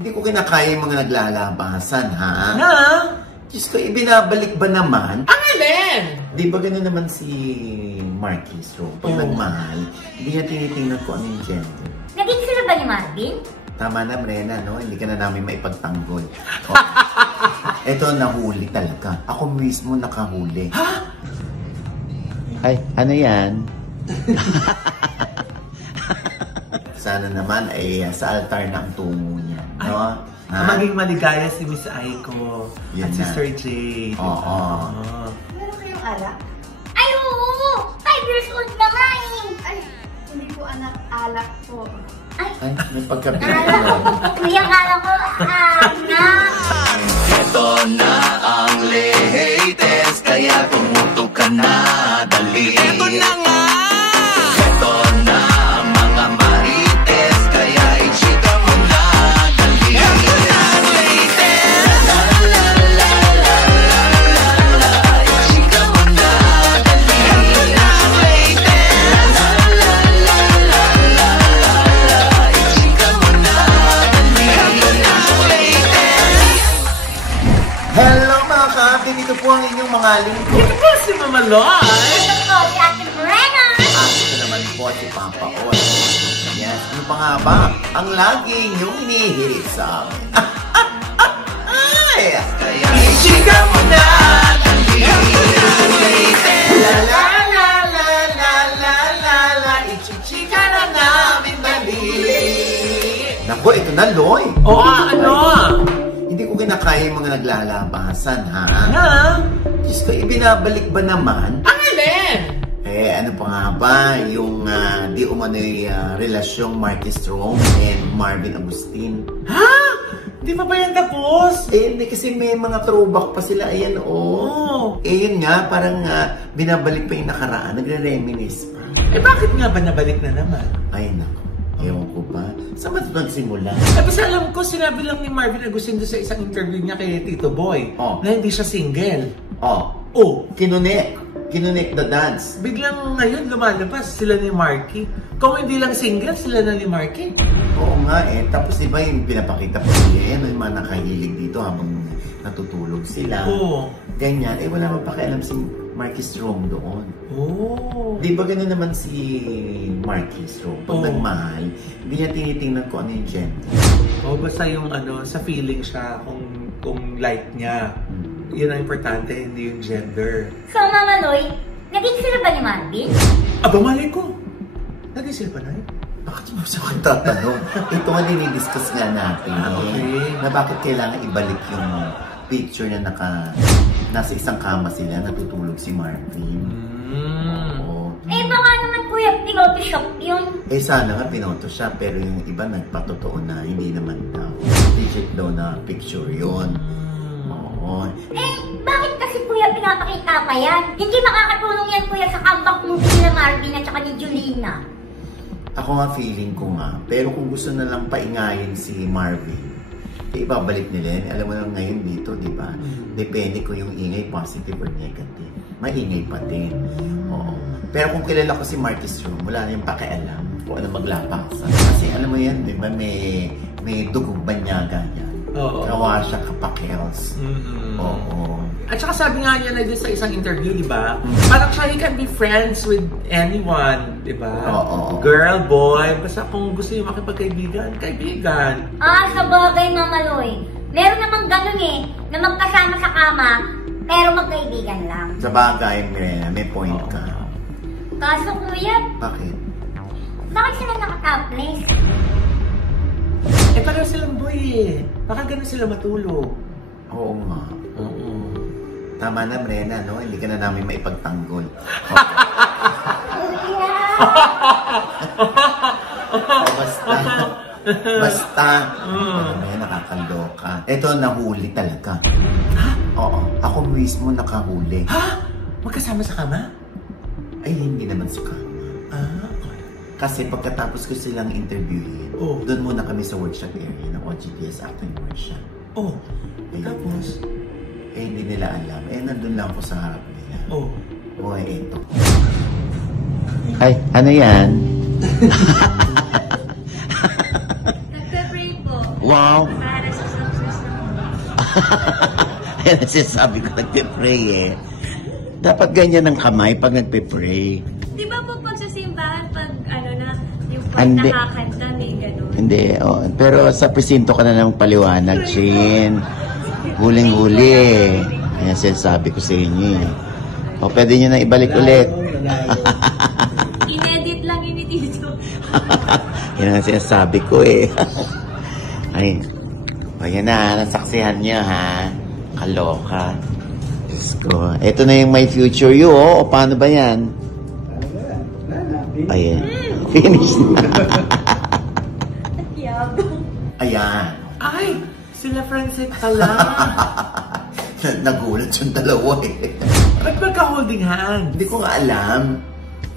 Hindi ko kinakaya yung mga naglalabasan, ha? Na? Diyos ko, ibinabalik ba naman? Ang alin? Di ba gano'n naman si Marquis Ro? Pag nagmahal, hindi niya tinitingnan ko ano yung gender. Naging sila ba ni Marvin? Tama na, Brenna, no? Hindi ka na namin maipagtanggol. Oh. Eto, nahuli talaga. Ako mismo nakahuli. Ha? Ay, ano yan? Sana naman ay sa altar na ang tungo niya, no? Maging maligaya si Miss Aiko at si na. Sir Jade. Oo. Meron kayong alak? Ay, oo! 5 years old na nga eh! Ay, hindi po anak, alak po. Ay, May pagkabigyan. kuya, kala ko, anak! Ito na ang latest, kaya tumutok ka na, dali. Ito na nga! Ito na ang mga marites, kaya i-chika mo na, dali. Ito na ang latest! La la la la la la, i-chika mo na, dali. Ito na ang latest! La la la la la la, i-chika mo na, dali. Ito na ang latest! Hello mga ka-akin, ito po ang inyong mga lingkod. Ito po si Mama Loy! Ito po, si Ate Brenna! At ito naman po si Papa Oy. Yes, ano pa nga ba? Ang laging yung inihirit sa amin. Ay! Kaya i-chika mo na, dali. Ito na ang latest! La la la la la la la la, ichichika na namin dali. Naku, ito na, Loy. Oo, ano? Hindi ko kinakaya yung mga naglalabasan, ha? Na? Diyos ko, ibinabalik ba naman? Ang alin? Ano pa nga ba yung di umano'y relasyong Marquis Ro and Marvin Agustin? Ha? Di pa ba yan tapos? Hindi kasi may mga throwback pa sila, ayan Oo. Yun nga, parang binabalik pa yung nakaraan, nagre-reminisce pa. Bakit nga ba nabalik na naman? Ay nako, ewan ko ba? Saan ba ito nagsimula? Basta alam ko, sinabi lang ni Marvin Agustin doon sa isang interview niya kay Tito Boy na hindi siya single. Kinunik the dance. Biglang ngayon lumalabas sila ni Marky. Kung hindi lang single, sila na ni Marky. Oo nga tapos diba yung pinapakita po siya, yung mga nakahilig dito habang natutulog sila. Oo. Ganyan, wala mang pakialam si Marquis Ro doon. Di ba gano'n naman si Marquis Ro? Pag nagmahal, hindi niya tinitingnan ko ano yung gender. Basta yung sa feeling siya, kung like niya. Yun ang importante, hindi yung gender. So, Mama Loy, naging sila ba ni Marvin? Malay ko. Naging sila pa na yun? Bakit mo siya kang tatanong? Ito nga dinidiscuss nga natin. Okay. Na bakit kailangan ibalik yung picture na nasa isang kama sila, natutulog si Marvin. Oo. Baka naman kuya, pinotoshop yun. Sana nga pinotoshop, pero yung iba nagpatotoo na hindi naman daw. Legit daw na picture yun. Oo. Bakit kasi kuya pinapakita pa yan? Hindi makakatulong yan kuya sa comeback movie nila Marvin at saka ni Julina. Ako nga feeling ko nga, pero kung gusto na lang paingayin si Marvin, ibabalik nila yan. Alam mo lang ngayon dito, di ba? Depende kung yung ingay positive or negative. Maingay pa din. Oo. Pero kung kilala ko si Marquis Ro, wala na yung pakialam kung ano maglapasan. Kasi alam mo yan, di ba? May dugong banyaga yan. Oo. Kawa siya kapakels. Oo. At saka sabi nga niya na din sa isang interview, di ba? Parang siya, he can be friends with anyone, di ba? Oo. Girl, boy, basta kung gusto niyo makipagkaibigan, kaibigan. Sa bagay Mama Loy. Meron namang ganun na magkasama sa kama, pero magkaibigan lang. Sa bagay, may point ka. Kaso kuya, Bakit? bakit sila naka-topless? Pareho silang boy Baka ganun sila matulog. Oo nga. Tama na, Brenna, no? Hindi ka na namin maipagtanggol. Basta. Nakakaloka. Ito, nahuli talaga. Ha? Oo. Ako mismo nakahuli. Ha? Magkasama sa kama? Ay, hindi naman sa kama. Kasi pagkatapos ko silang interviewin, doon muna kami sa workshop area ng OGTS Acting Workshop. Tapos? Hindi nila alam. Nandun lang ako sa harap nila. Eto. Ay, ano yan? Nagpe-pray po. Wow! Para Ayan ang sinasabi ko, nagpe-pray eh. Dapat ganyan ang kamay pag nagpe-pray. Di ba po pag sa simbahan, pag yung pag Hindi. nakakanta, may gano'n? Hindi, oh. Pero sa presinto ka na ng paliwanag, Chin. Huling-huli eh. Ayan sinasabi ko sa inyo eh. O, pwede nyo na ibalik ulit. Inedit lang yun ni Tito. Yan ang sinasabi ko eh. Ay, o yan na, nasaksihan nyo ha. Kaloka. Diyos ko. Ito na yung My Future You, oh. O, paano ba yan? Ayan. Finish na. Ayan. Ay, sila Francet pala. Nagulat yung dalawa eh. Ba't magka-holding hand? Hindi ko nga alam.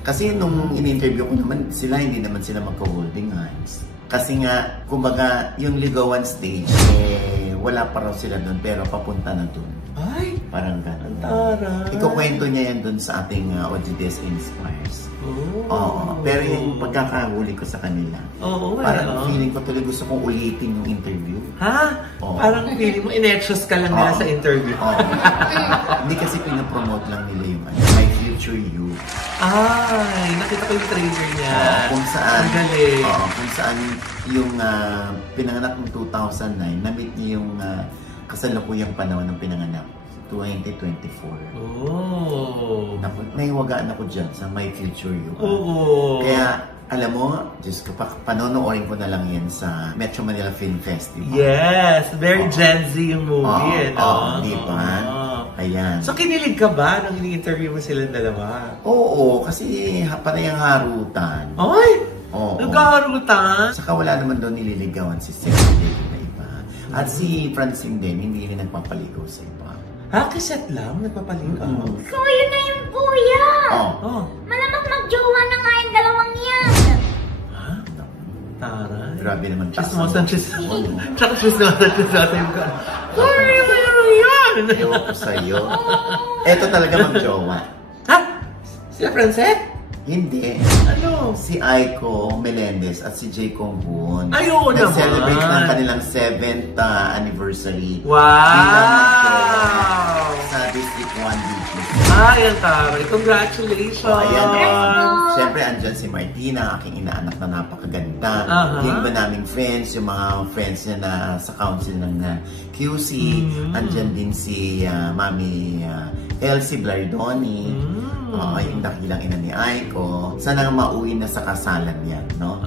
Kasi nung in-interview ko naman sila, hindi naman sila magka-holding hands. Kasi nga, kumbaga, yung ligawan stage, eh, wala pa raw sila doon, pero papunta na doon. Ay, Parang gano'n. taray. Ikukwento niya yan doon sa ating OGDS Inspires. Oh. Oo. Pero yung pagkakahuli ko sa kanila, Oo, parang feeling ko tuloy gusto kong ulitin yung interview. Ha? Oo. Parang feeling mo, in-extras ka lang nila Oo. sa interview. Oo. Hindi kasi pinapromote lang nila yung My Future You. Ay, nakita ko yung trailer niya. Kung saan, Ang galing. kung saan yung pinanganak ng 2009, na-meet niya yung kasalukuyang panahon ng pinanganak, 2024. Oh. Naku, naiwagaan ako dyan sa My Future You. Oo. Kaya, alam mo, Diyos ko, panonoorin ko na lang yan sa Metro Manila Film Festival. Yes, very Gen Z yung movie. Di ba? Ayan. So, kinilig ka ba nung ini-interview mo silang dalawa? Oo, kasi panay ang harutan. Ay! Oo. Nagkaharutan? Saka wala naman doon nililigawan si Sexy na iba. At si Francine din, hindi rin nagpapaligaw sa iba. Ha? Kaset lang? Nagpapaligaw? So, yun na yung kuya. Oh. Malamang magjowa na nga yung dalawang yan. Ha? Taray. Grabe naman. Chismosan, chismosan. Tsaka chismosan, chismosan ka. Ay, ano yan? Ewan ko sa'yo. Eto talaga mag-jowa. Ha? Si Francet? Hindi. Ano? Si Aiko Melendez at si Jay Kong Hoon. Ay, oo naman. Nag-celebrate ng kanilang 7th anniversary. Wow! Bilang mag-jowa sa District 1 Beach. Ay, ang taray. Congratulations! So, ayan. Siyempre, andyan si Martina, aking inaanak na napakaganda. Yung iba naming friends, yung mga friends niya na sa council ng QC. Andyan din si Mami Elsie Blardoni. Yung dakilang ina ni Aiko. Sana nga mauwi na sa kasalan yan, no?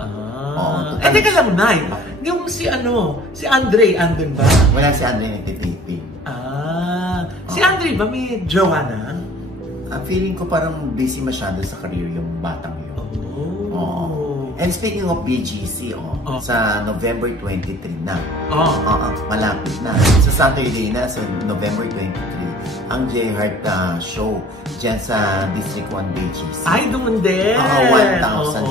Eh, teka lang, Nay. Yung si Andre, andun ba? Wala si Andre nagtitiping. Si Andre ba may jowa na? Feeling ko parang busy masyado sa career yung batang yun. And speaking of BGC, sa November 23 na. Malapit na. Sa Saturday na, sa November 23, ang J-Heart show dyan sa District 1 BGC. Ay, doon din! 1,000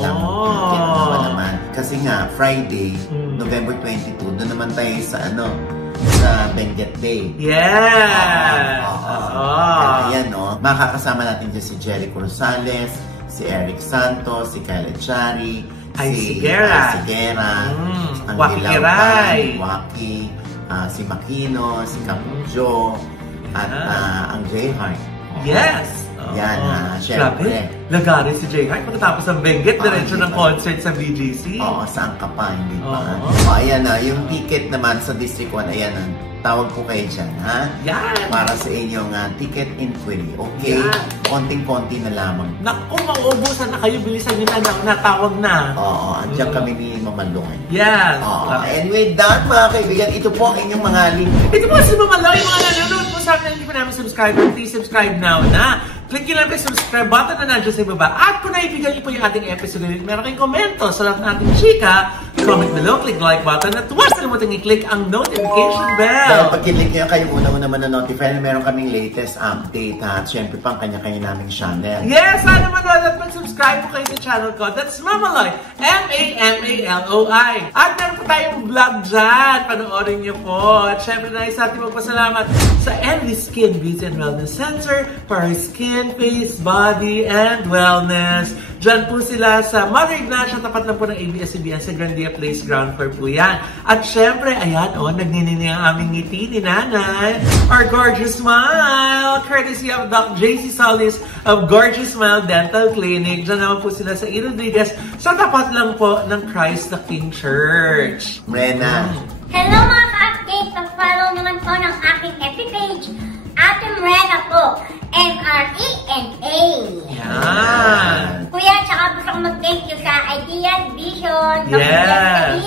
lang ang ticket. Naman. Kasi nga, Friday, November 22, doon naman tayo sa sa Benguet Day. Yes! Ayan, makakasama natin dyan si Jericho Rosales, si Eric Santos, si Kyle Echari, si Gera, ang Waki Dilaw Kiray, Waki, si Makino, si Kapujo, at ang J-Heart. Yes! Yan, syempre. Lagari si J-Heart pagkatapos ng Benguet, diretso ng concert sa BGC. Saan ka pa, hindi pa. Ayan yung ticket naman sa District 1, ayan tawag po kayo dyan, ha? Yan! Para sa inyong ticket inquiry, okay? Yan. Konting-konti na lamang. Naku, mauubusan na kayo, bilisan nyo na, natawag na. Andiyan kami ni Mama Loy. Yes! And with that, mga kaibigan, ito po ang inyong mga link. Ito po si Mama Loy, mga nanonood po sa akin, hindi pa namin subscribe, please subscribe now na. Click nyo lang kayo subscribe button na nandiyan sa ibaba. At kung naibigan nyo po yung ating episode ulit, meron kayong komento sa lahat ng ating chika, comment below, click like button, at huwag kalimutan i-click ang notification bell. Dahil pag kinlik nyo, kayo muna naman na-notify na meron kaming latest update, at syempre pang kanya-kanya naming channel. Yes, sana manood at mag-subscribe po kayo sa channel ko. That's Mamaloy, M-A-M-A-L-O-I. At meron po tayong vlog dyan, panoorin nyo po. At syempre na isa ating magpasalamat sa Envy Skin Beauty and Wellness Center para skin, face, body, and wellness. Diyan po sila sa Mother Ignacia, tapat lang po ng ABS-CBN sa Grandia Place, ground floor po yan. At syempre, ayan, nagninini ang aming ngiti ni Nanay. Our Gorgeous Smile, courtesy of Doc JC Solis of Gorgeous Smile Dental Clinic. Diyan naman po sila sa E. Rodriguez, sa tapat lang po ng Christ the King Church. Mrena. Hello mga ka-update! Pag-follow naman po ng aking FB page. Ate Mrena po. M-R-E-N-A. Yan. Kuya, tsaka gusto kong mag-thank you sa Ideas Vision. Yes.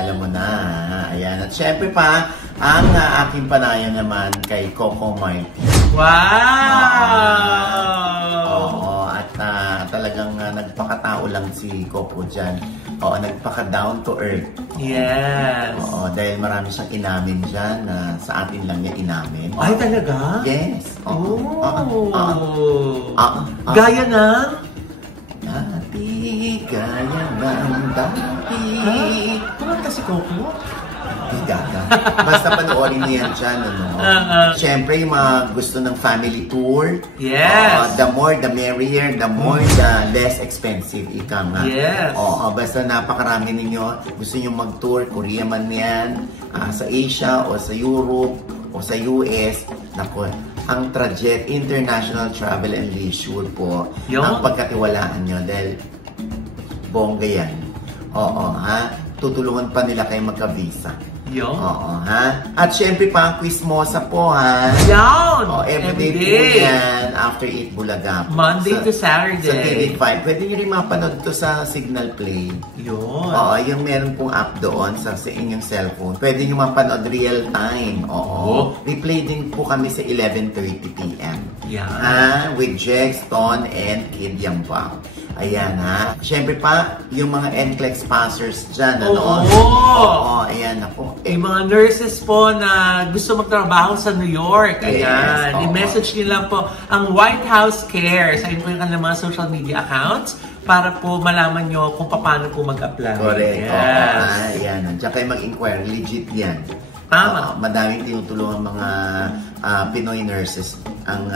Alam mo na. Ayan. At syempre pa, ang aking panaya naman kay Coco Martin. Wow! Oo. At talagang nagpakatao lang si Coco dyan. Oo, nagpaka-down to earth. Yes. Oo, dahil marami siyang inamin dyan na sa atin lang niya inamin. Ay, talaga? Yes. Oo. Gaya ng? Dati, gaya ng dati. Kumanta si Coco? Hindi gaga. Basta panoorin niyo yan dyan. Siyempre, yung mga gusto ng family tour. Yes. The more, the merrier. The more, the less expensive. Ika nga. Yes. Basta napakarami ninyo. Gusto nyo mag-tour. Korea man yan. Sa Asia o sa Europe o sa US. Naku, ang Trajet International Travel and Leisure po. Ang pagkatiwalaan nyo. Dahil bongga yan. Tutulungan pa nila kayo magka-visa. At syempre pa ang Quizmosa po, ha? Yan! Everyday po yan. After 8 Bulaga po. Monday to Saturday. Sa TV5. Pwede nyo rin mapanood to sa Signal Play. Yun. Yung meron pong app doon sa inyong cellphone. Pwede nyo mapanood real time. Replay din po kami sa 11:30 p.m. Yan. With Jex, Ton, and Kid Yambang. Ayan, ha? Siyempre pa, yung mga NCLEX passers dyan, ayan ako. Yung mga nurses po na gusto magtrabaho sa New York, ayan. I-message nyo lang po ang White House Cares. Ayun po yung kanilang mga social media accounts para po malaman nyo kung paano po mag-apply. Correct. Yes. Ayan. Diyan kayo mag-inquire. Legit yan. Tama. Madaming tinutulungan mga Pinoy nurses ang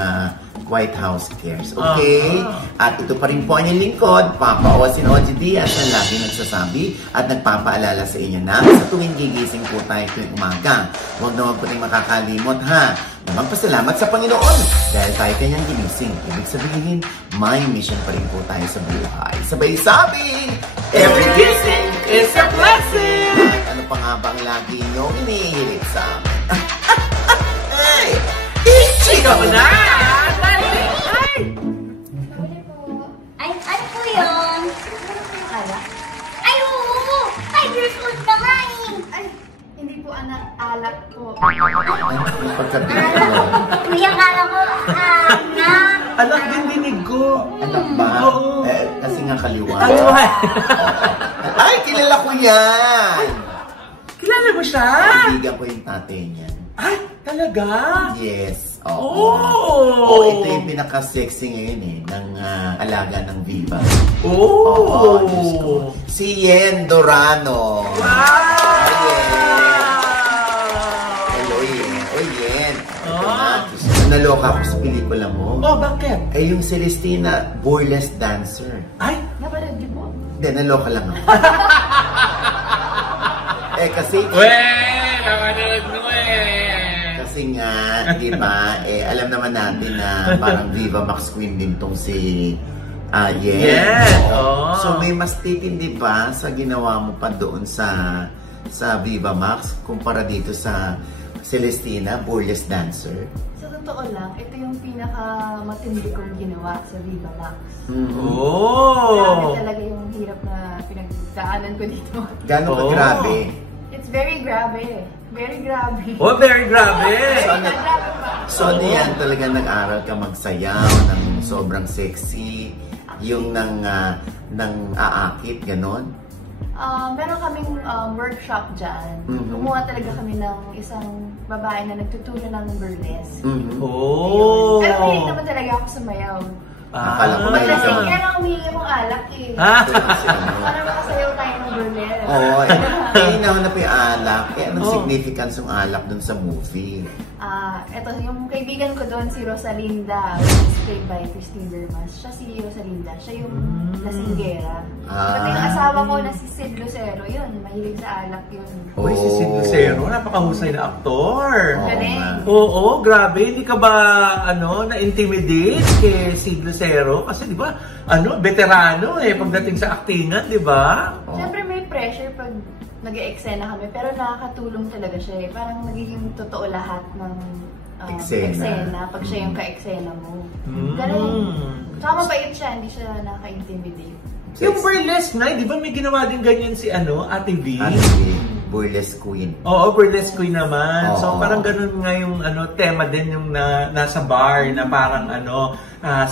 White House Cares. Okay? At ito pa rin po ang inyong lingkod, Papa Osin Oji Diaz, na lagi nagsasabi at nagpapaalala sa inyo na sa tuwing gigising po tayo tuwing umaga. Huwag na huwag po rin makakalimot, ha? Na magpasalamat sa Panginoon dahil tayo kanyang ginising. Ibig sabihin, may mission pa rin po tayo sa buhay. Sabay sabi, Every gising is a blessing! Ano pa nga bang lagi nyo inihilig sa amin? Ay! Chika mo na! Ay, ano po yun? Ay, oo! 5 years old ka nga eh! Ay, hindi po anak, alak po. Yung pagkabilang ko. Kuya, kala ko, anak! Anak din dinig ko. Anak ba? Oo. Kasi nga kaliwa. Ay, Ay, kilala ko yan! kilala mo siya? Kaibigan ko yung tatay niya. Ay, talaga? Yes. Oh! Ito yung pinaka-sexy ngayon ng alaga ng Viva. Oh! Diyos ko. Si Yen Dorano. Wow! Hello, Yen. Oy, Yen. Ito na. Naloka ako sa pelikula mo. Oh, bakit? Yung Celestina, burlesque dancer. Ay! Napanood niyo po? Hindi, naloka lang ako. Kasi... Nakanood mo Kasi nga, di ba, alam naman natin na parang Viva Max Queen din tong si Yen. Yes! So may mas titindi ba sa ginawa mo pa doon sa Viva Max kumpara dito sa Celestina, burlesque dancer? Sa totoo lang, ito yung pinaka-matindi kong ginawa sa Viva Max. Oh! Grabe talaga yung hirap na pinagdaanan ko dito. Gano'n ka grabe? It's very grabe. Very grabe. Oh, very grabe! So diyan talaga nag-aral ka magsayaw ng sobrang sexy, yung nang aakit, gano'n? Meron kaming workshop dyan. Kumuha talaga kami ng isang babae na nagtuturo ng burlesque. Oh! Pero mahilig naman talaga ako sumayaw. Akala ko mahilig ka Kaya nga umiiyak akong alak eh. Para makasayaw tayo ng burlesque. Oo, nauna pa yung alak. Anong significance yung alak dun sa movie? Eto, yung kaibigan ko doon, si Rosalinda, which is played by Christine Bermas. Siya si Rosalinda, siya yung lasinggera. Pati yung asawa ko na si Sid Lucero, yun, mahilig sa alak yun. Uy, si Sid Lucero, napakahusay na aktor. Galing. Oo, grabe. Hindi ka ba, na-intimidate kay Sid Lucero? Kasi di ba, veterano pagdating sa aktingan, di ba? Siyempre may pressure pag nag-e-eksena kami, pero nakakatulong talaga siya Parang nagiging totoo lahat ng eksena pag siya yung ka-eksena mo. Galing. Tsaka mabait siya, hindi siya nakaka-intimidate. Yung burlesque na, di ba may ginawa din ganyan si Ate V? Ate V, burlesque queen. Oo, burlesque queen naman. So Oo. parang ganun nga yung tema din yung nasa bar na parang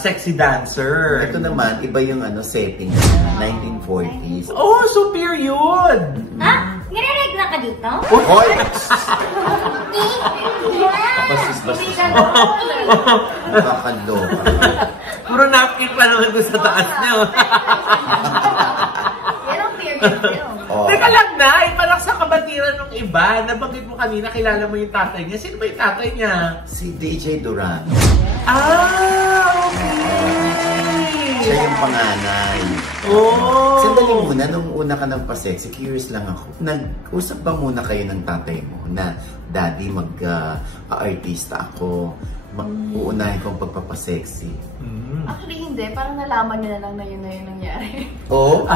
sexy dancer. Ito naman, iba yung setting, 1940s. Oh, so period! Ha? Nire-regla ka dito? Hoy! Wow! Basis-basis mo. Nakakaloka. Puro napkin pa naman doon sa taas niyo. Yan ang period film. Oh. Teka lang na, parang sa kabatiran ng iba, nabanggit mo kanina, kilala mo yung tatay niya. Sino ba yung tatay niya? Si DJ Duran. Okay! Siya yung panganay. Oh! Sandali muna, nung una ka nagpa-sexy, curious lang ako. Nag-usap ba muna kayo ng tatay mo na, Daddy, mag-artista ako. Uunahin ko ang pagpapasexy. Actually hindi, parang nalaman niya na lang na yun nangyari. Oh?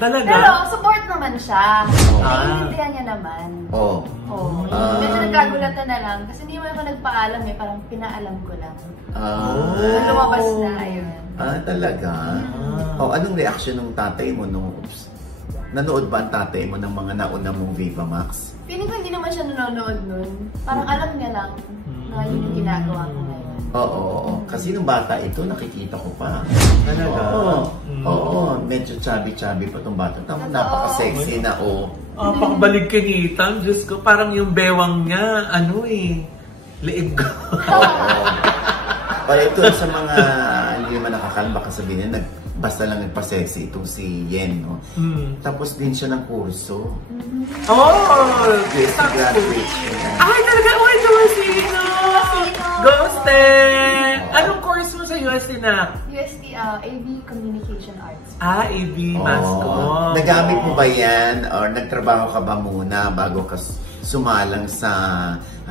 Talaga? Pero support naman siya. Oh. Naiintindihan niya naman. Oh. Oo. Medyo nagkagulatan na lang kasi hindi mo ako nagpaalam parang pinaalam ko lang. Nung lumabas na, ayun. Talaga? Oh, anong reaction ng tatay mo nung nanood ba ang tatay mo ng mga nauna mong Viva Max? Feeling ko hindi naman siya nanonood nun. Parang alam niya lang na yun yung ginagawa ko ngayon. Oo. Kasi nung bata ito, nakikita ko pa. Talaga? Oo. Medyo chubby-chubby pa itong bata. Napaka-sexy na, Pakabalik kinitan, Diyos ko, parang yung bewang niya, liig ko. O ito sa mga hindi naman nakakalma ka sabihin niya, basta lang nagpa-sexy itong si Yen, no? Tapos din siya ng kurso. Yes, Graduate siya. Ay, talaga, Josino! Ghosted! Anong course mo sa UST na? UST, AV Communication Arts. AV Mascom. Nagamit mo ba yan? Or nagtrabaho ka ba muna bago ka sumalang sa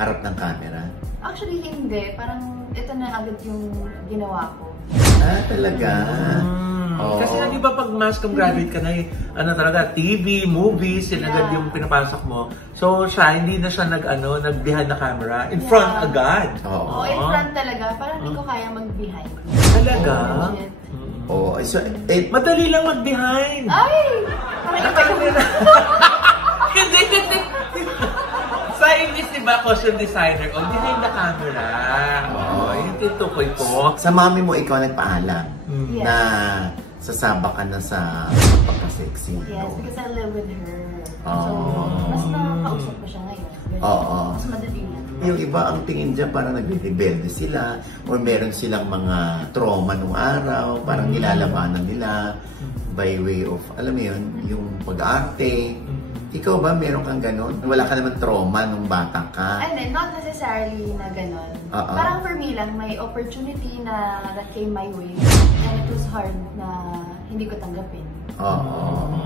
harap ng camera? Actually, hindi. Parang ito na agad yung ginawa ko. Talaga? Kasi di ba pag Mascom graduate ka na, talaga, TV, movies, yun agad yung pinapasok mo. So siya, hindi na siya nag-behind the camera. In front agad. Oo, in front talaga. Parang hindi ko kaya mag-behind. Talaga? Legit. So, Madali lang mag-behind. Ay! Parang iba yung... Hindi. Sa English, di ba, costume designer, behind the camera. Yung tinutukoy ko. sa mami mo, ikaw nagpaalam Yes. na sasaba ka na sa pagpapasexy. Yes, because I live with her. So, Oh. mas nakakausap ko siya ngayon. Oo. Mas madali na. Yung iba ang tingin dyan parang nagre-rebelde sila or meron silang mga trauma nung araw, parang nilalabanan nila by way of, alam mo yun, yung pag-arte. Ikaw ba meron kang ganon? Wala ka naman trauma nung bata ka? And then, not necessarily na ganon. Parang for me lang, may opportunity na that came my way. And it was hard na hindi ko tanggapin.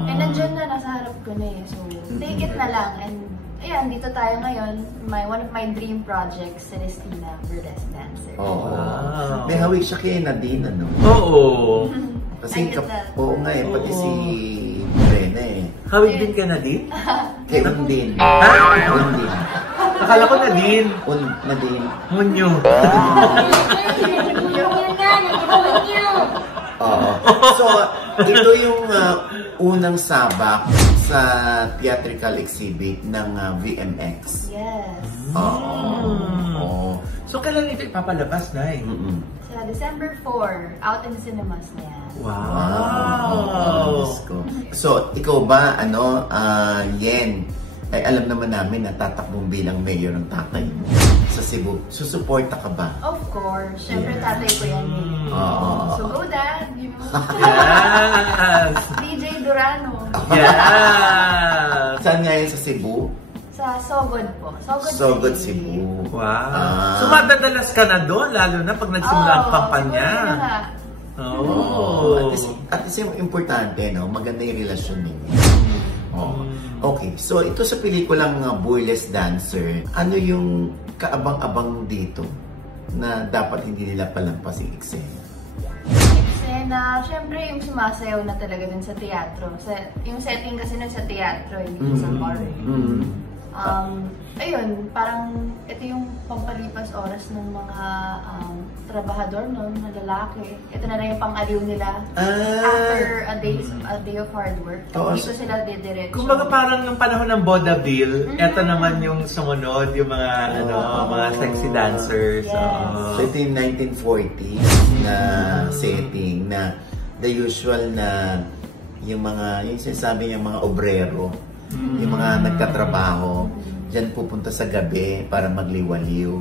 And nandiyan na, nasa harap ko na So, take it na lang. And ayan, dito tayo ngayon. One of my dream projects, Celestina, burlesque dancer. Oo. May hawig siya kay Nadine, ano? Oo. Kasi, I get that. oo nga pati si Rena Hawig din ka na din? Kay Undin. Ha? Undin. Akala ko na din. Nadine. Munyo. Oo. So, ito yung unang sabak sa theatrical exhibit ng VMX. Yes. Oo. So, kailan ito ipapalabas, Nay? Sa December 4, out in cinemas na yan. Wow! Diyos ko. So, ikaw ba, Yen, ay alam naman namin na tatakbong bilang mayor ng tatay mo sa Cebu. Susuporta ka ba? Of course. Siyempre, tatay ko yan Oo. So, go dad! You know? Yes! DJ Durano. Yes! Saan nga yun sa Cebu? Sa Sogod po. Sogod Cebu. Wow. So madadalas ka na doon, lalo na pag nagsimula ang kampanya. At least yung importante, no? Maganda yung relasyon ninyo. Okay, so ito sa pelikulang Burlesque Dancer, ano yung kaabang-abang dito na dapat hindi nila palampasin eksena? Eksena, syempre yung sumasayaw na talaga dun sa teatro. Yung setting kasi nun sa teatro, hindi sa bar. Ayun, parang ito yung pampalipas oras ng mga trabahador nun, na lalaki. Ito na lang yung pang-aliw nila after a day of hard work. Dito sila didiretso. Kumbaga parang yung panahon ng vaudeville, ito naman yung sumunod, yung mga mga sexy dancers. So ito yung 1940s na setting na the usual na yung sinasabi niya mga obrero, yung mga nagtatrabaho, dyan pupunta sa gabi para magliwaliw.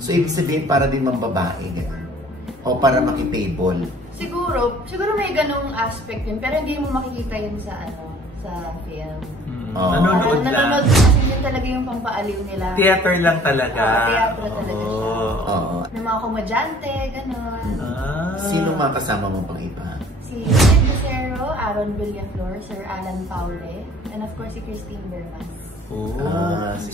So, ibig sabihin para din mambabae, gano'n. O para makitable. Siguro may ganung aspect yun, pero hindi mo makikita yun sa film. Nanonood lang. Nanonood kasi yun talaga yung pampaaliw nila. Theater lang talaga. Teatro talaga siya. May mga komedyante, gano'n. Sino mga kasama mo pang iba? Si Sid Lucero, Aaron Villaflor, Sir Alan Paule, and of course si Christine Berman.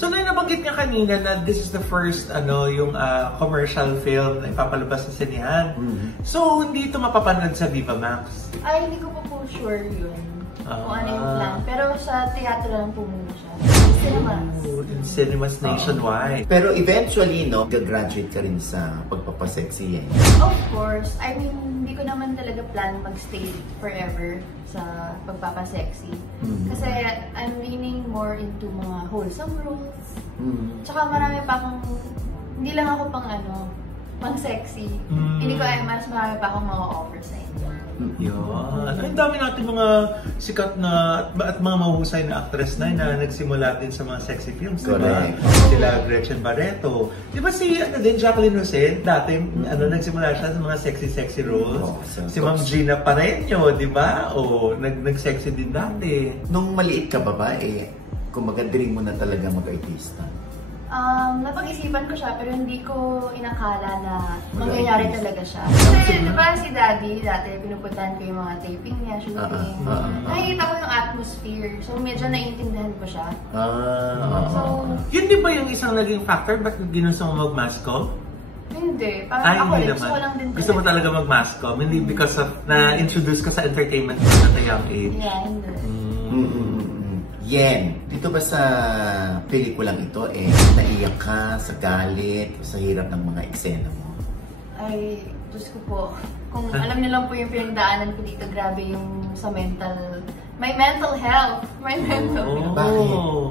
So nabanggit niya kanina na this is the first yung commercial film na ipapalabas sa sinihan. So hindi ito mapapanood sa Viva Max? Ay, hindi ko po sure yun. Kung ano yung plan. Pero sa teatro lang po muna siya. Cinemas nationwide. Pero eventually, gagraduate ka rin sa pagpapasexy eh. Of course. I mean, hindi ko naman talaga plan magstay forever sa pagpapasexy. Kasi I'm leaning more into mga wholesome roles. Tsaka marami pa akong, hindi lang ako pang sexy. Hindi ko mas marami pa akong ma-offer sa inyo. Yun. Ang dami natin mga sikat na at mga mahusay na actress na nagsimula din sa mga sexy films. Diba? Sila Gretchen Barreto. Di ba si Jacqueline Rosel, dati nagsimula siya sa mga sexy roles. Si Ma'am Gina Pareño, di ba? Nag-sexy din dati. Nung maliit ka ba kumbaga dream mo na talaga mag-artista? Napag-isipan ko siya pero hindi ko inakala na mangyayari talaga siya. Kasi diba si Daddy, dati pinupuntahan ko yung mga taping niya, shooting. Nakikita ko yung atmosphere. So medyo naiintindihan ko siya. Yun di ba yung isang naging factor? Ba't ginusto mo mag-mascom? Hindi. Parang ako gusto ko lang din talaga. Gusto mo talaga mag-mascom? Hindi because of na-introduce ka sa entertainment at a young age? Yeah, hindi. Yen, dito ba sa pelikulang ito naiyak ka sa galit o sa hirap ng mga eksena mo? Ay, Diyos ko po. Kung alam niyo lang po yung pinagdaanan ko dito, grabe yung sa my mental health. Bakit?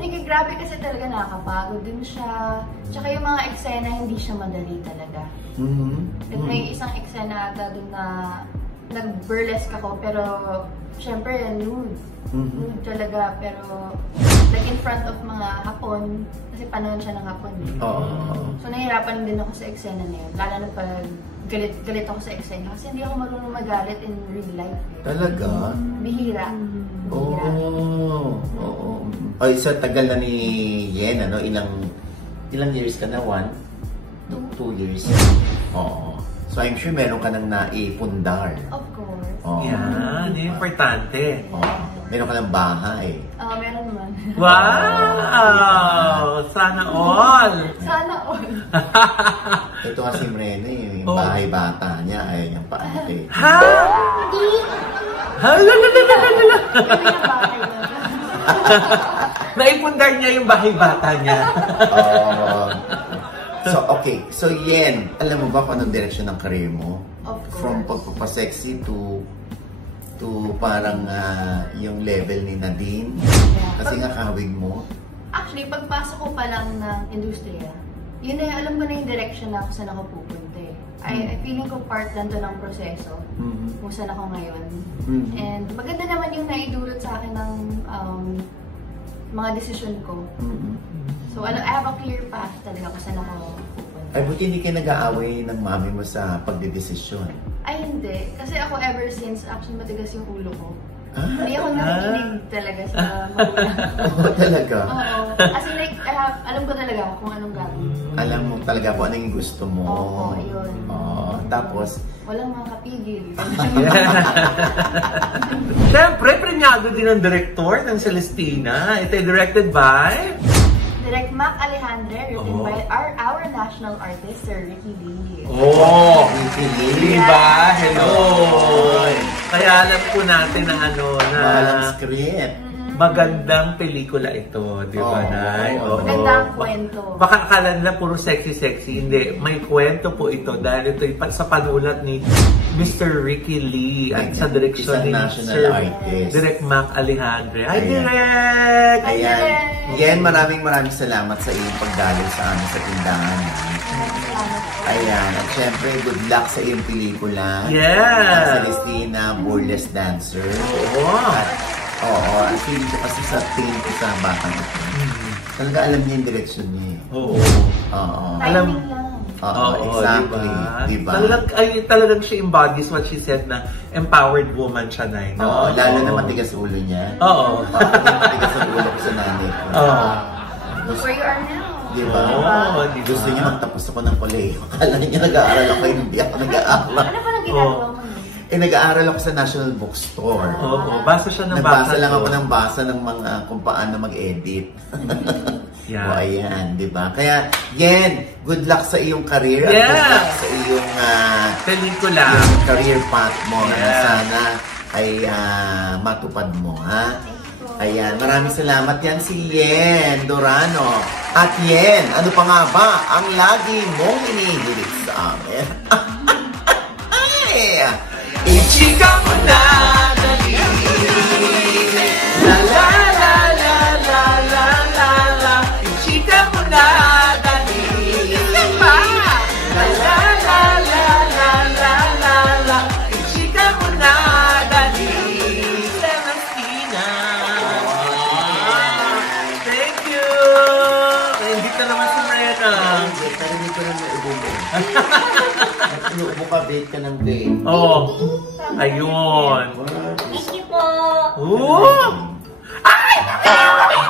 Hindi, grabe kasi talaga nakakapagod din siya. Tsaka yung mga eksena, hindi siya madali talaga. May isang eksena ata dun na nag-burlesque ako, pero syempre nude. Nude talaga, pero like in front of mga Hapon, kasi panahon siya ng Hapon. So nahihirapan din ako sa eksena na yun, lalo na pag galit ako sa eksena, kasi hindi ako marunong magalit in real life. Talaga? Bihira. Ay, sa tagal na ni Yen, ilang years ka na? 2 years? Oo. So I'm sure meron ka nang naipundar. Of course. Yan, importante. Meron ka ng bahay. Meron naman. Wow! Sana all! Sana all. Ito nga si Mrena, yung bahay bata niya, ayaw niyang paate. Ha? Naipundar niya yung bahay bata niya. So, okay. So, Yen, alam mo ba kung anong direction ng career mo? Of course. From pagpapasexy to parang yung level ni Nadine? Kasi nga kahawig mo. Actually, pagpasok ko pa lang ng industriya, yun na alam ko na yung direction na kung saan ako pupunta eh. I feeling ko part lang to ng proseso kung saan ako ngayon. And maganda naman yung naidulot sa akin ng mga desisyon ko. So, I have a clear path talaga kung saan ako pupunta. Ay, buti hindi kayo nag-aaway ng mami mo sa pagdedesisyon? Ay, hindi. Kasi ako ever since, actually matigas yung ulo ko. Hindi ako nakikinig talaga sa magulang. Oo, talaga? Oo. As in like, I alam ko talaga kung anong gagawin. Alam mo talaga kung ano yung gusto mo. Oo, yun. Tapos, walang makakapigil. Siyempre, premiado din ang director ng Celestina. Ito ay directed by... Direct Mac Alejandre, written by our national artist, Sir Ricky Lee. Oh! Ricky Lee. Diba? Hello! Kaya alam po natin na Mahalang script. magandang pelikula ito, di ba, Nay? Magandang kwento. Baka akala nila puro sexy-sexy. Hindi, may kwento po ito dahil ito sa panulat ni Mr. Ricky Lee at sa direksyon ni Sir Direct Mac Alejandre. Hi, Direct! Ayan. Yan, maraming salamat sa iyong pagdalo sa amin sa tindahan. Ayan. At syempre, good luck sa iyong pelikula. Yeah! Celestina, Burlesque Dancer. Oo. Ang feeling ko kasi sa tingin ko sa batang ito. Talaga alam niya yung direksyon niya. Oo. Timing lang. Exactly. Diba? Talagang she embodies what she said na empowered woman siya, Nay. No? Lalo na matigas ulo niya. Oo. Matigas ang ulo ko sa nanay ko. Look where you are now. Diba? Gusto niya magtapos ako ng kolehiyo. Akala niya nag-aaral ako, hindi ako nag-aaral. Ano pa nang ginagawa mo? Nag-aaral ako sa National Bookstore. Basa siya ng Nagbasa lang ako ng basa ng mga kung paano mag-edit. Yeah. Ayan, di ba? Kaya, Yen, good luck sa iyong career. Yeah. At good luck sa iyong pelikula. Yung career path mo. Yeah. Sana ay matupad mo, ha? Ayan, maraming salamat. Yan si Yen Dorano. At Yen, ano pa nga ba ang lagi mong inihilig sa amin? Ichika mo na, dali. La la la la la la la la. Ichika mo na, dali. Isa pa. La la la la la la la la. Ichika mo na, dali. Celestina. Thank you. Hindi ka naman si Mrena. Pero hindi ko naman ibubo. Inuubo ka, bake ka ng bake. Ayun. Thank you po. Ay! Ay! Ay!